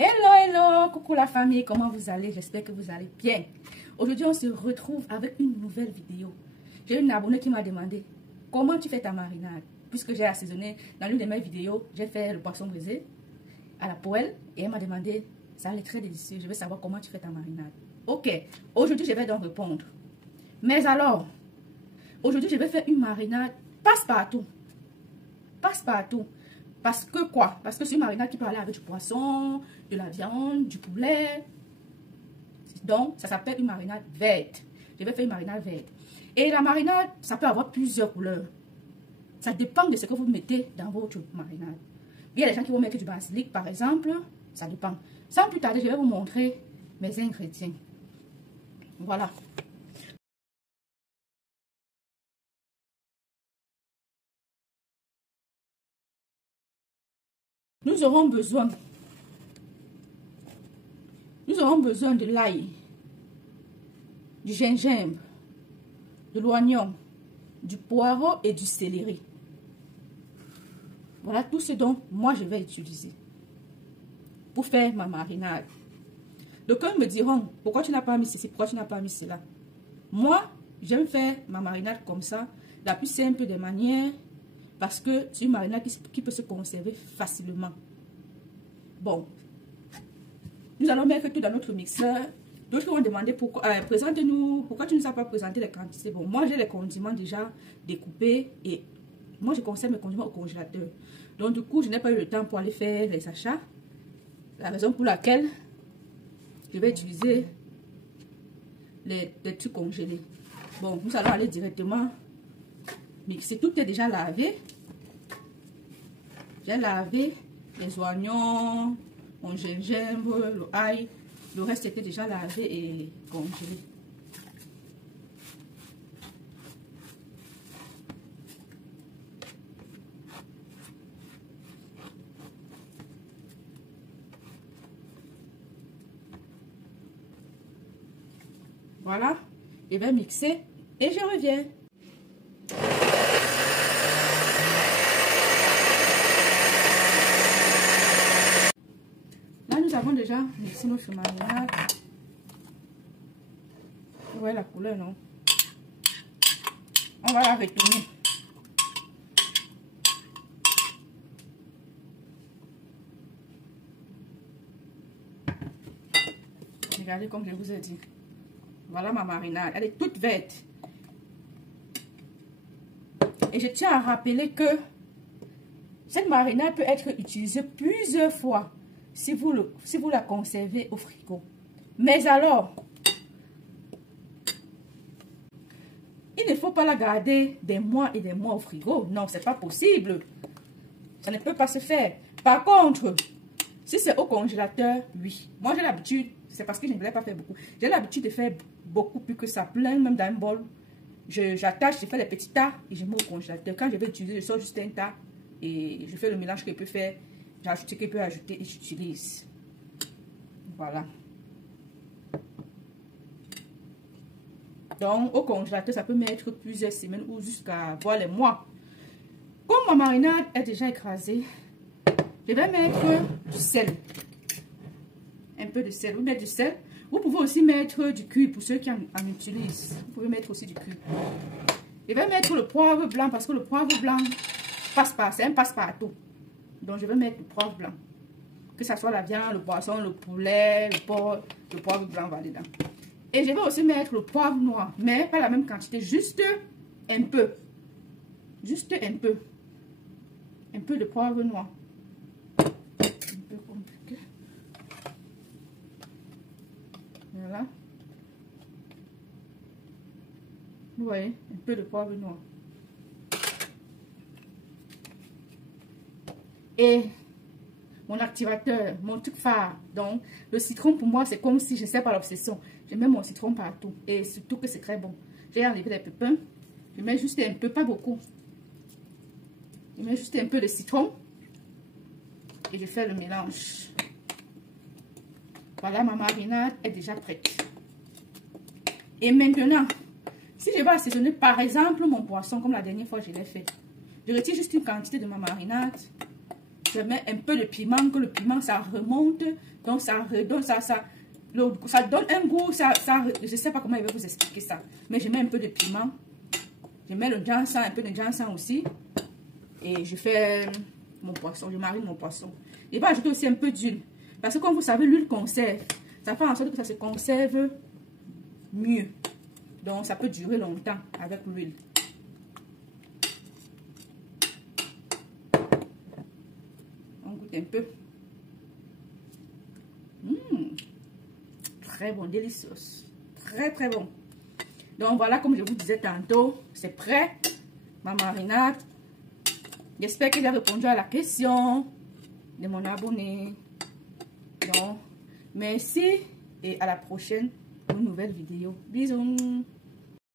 Hello, hello, coucou la famille, comment vous allez? J'espère que vous allez bien. Aujourd'hui, on se retrouve avec une nouvelle vidéo. J'ai une abonnée qui m'a demandé comment tu fais ta marinade. Puisque j'ai assaisonné dans l'une de mes vidéos, j'ai fait le poisson brisé à la poêle et elle m'a demandé, ça allait très délicieux, je veux savoir comment tu fais ta marinade. Ok, aujourd'hui je vais donc répondre. Mais alors, aujourd'hui je vais faire une marinade passe-partout. Passe-partout. Parce que quoi? Parce que c'est une marinade qui peut aller avec du poisson, de la viande, du poulet. Donc, ça s'appelle une marinade verte. Je vais faire une marinade verte. Et la marinade, ça peut avoir plusieurs couleurs. Ça dépend de ce que vous mettez dans votre marinade. Il y a des gens qui vont mettre du basilic, par exemple. Ça dépend. Sans plus tarder, je vais vous montrer mes ingrédients. Voilà. Nous aurons besoin de l'ail, du gingembre, de l'oignon, du poireau et du céleri. Voilà tout ce dont moi je vais utiliser pour faire ma marinade. D'aucuns me diront, pourquoi tu n'as pas mis ceci, pourquoi tu n'as pas mis cela? Moi, j'aime faire ma marinade comme ça, la plus simple des manières, parce que c'est une marinade qui peut se conserver facilement. Bon, nous allons mettre tout dans notre mixeur. D'autres vont demander pourquoi, présente-nous, pourquoi tu ne nous as pas présenté les quantités. Bon, moi j'ai les condiments déjà découpés et moi je conserve mes condiments au congélateur. Donc du coup, je n'ai pas eu le temps pour aller faire les achats. La raison pour laquelle je vais utiliser les trucs congelés. Bon, nous allons aller directement mixer. Tout est déjà lavé. J'ai lavé les oignons, mon gingembre, le ail. Le reste était déjà lavé et congelé. Voilà, je vais mixer et je reviens. Là, nous avons déjà mixé notre marinade. Vous voyez la couleur, non? On va la retourner. Regardez comme je vous ai dit. Voilà ma marinade. Elle est toute verte. Et je tiens à rappeler que cette marinade peut être utilisée plusieurs fois si vous la conservez au frigo. Mais alors, il ne faut pas la garder des mois et des mois au frigo. Non, c'est pas possible. Ça ne peut pas se faire. Par contre, si c'est au congélateur, oui. Moi, j'ai l'habitude, c'est parce que je ne voulais pas faire beaucoup. J'ai l'habitude de faire beaucoup plus que ça, plein, même dans un bol. J'attache, je fais les petits tas et je mets au congélateur. Quand je vais utiliser, je sors juste un tas et je fais le mélange que je peux faire. J'ajoute ce que je peux ajouter et j'utilise. Voilà. Donc, au congélateur, ça peut mettre plusieurs semaines ou jusqu'à voir les mois. Comme ma marinade est déjà écrasée, je vais mettre du sel. Un peu de sel. Vous mettez du sel. Vous pouvez aussi mettre du cuir pour ceux qui en utilisent. Vous pouvez mettre aussi du cuir. Je vais mettre le poivre blanc parce que le poivre blanc c'est un passe-partout. Donc, je vais mettre le poivre blanc. Que ce soit la viande, le poisson, le poulet, le porc, le poivre blanc va dedans. Et je vais aussi mettre le poivre noir, mais pas la même quantité, juste un peu. Juste un peu. Un peu de poivre noir. Un peu compliqué. Voilà. Vous voyez, un peu de poivre noir. Et mon activateur, mon truc phare. Donc, le citron pour moi, c'est comme si je sais pas l'obsession. Je mets mon citron partout. Et surtout que c'est très bon. J'ai enlevé les pépins. Je mets juste un peu, pas beaucoup. Je mets juste un peu de citron. Et je fais le mélange. Voilà, ma marinade est déjà prête. Et maintenant, si je vais assaisonner par exemple mon poisson, comme la dernière fois je l'ai fait, je retire juste une quantité de ma marinade. je mets un peu de piment, que le piment ça remonte, donc ça redonne ça donne un goût, je sais pas comment je vais vous expliquer ça, mais je mets un peu de piment, je mets le ginseng, un peu de ginseng aussi, et je fais mon poisson, je marine mon poisson. Et va ajouter aussi un peu d'huile, parce que comme vous savez, l'huile conserve, ça fait en sorte que ça se conserve mieux, donc ça peut durer longtemps avec l'huile. On goûte un peu. Très bon, délicieux, très très bon. Donc voilà, comme je vous disais tantôt, c'est prêt, ma marinade. J'espère que j'ai répondu à la question de mon abonné. Donc, merci et à la prochaine pour une nouvelle vidéo. Bisous.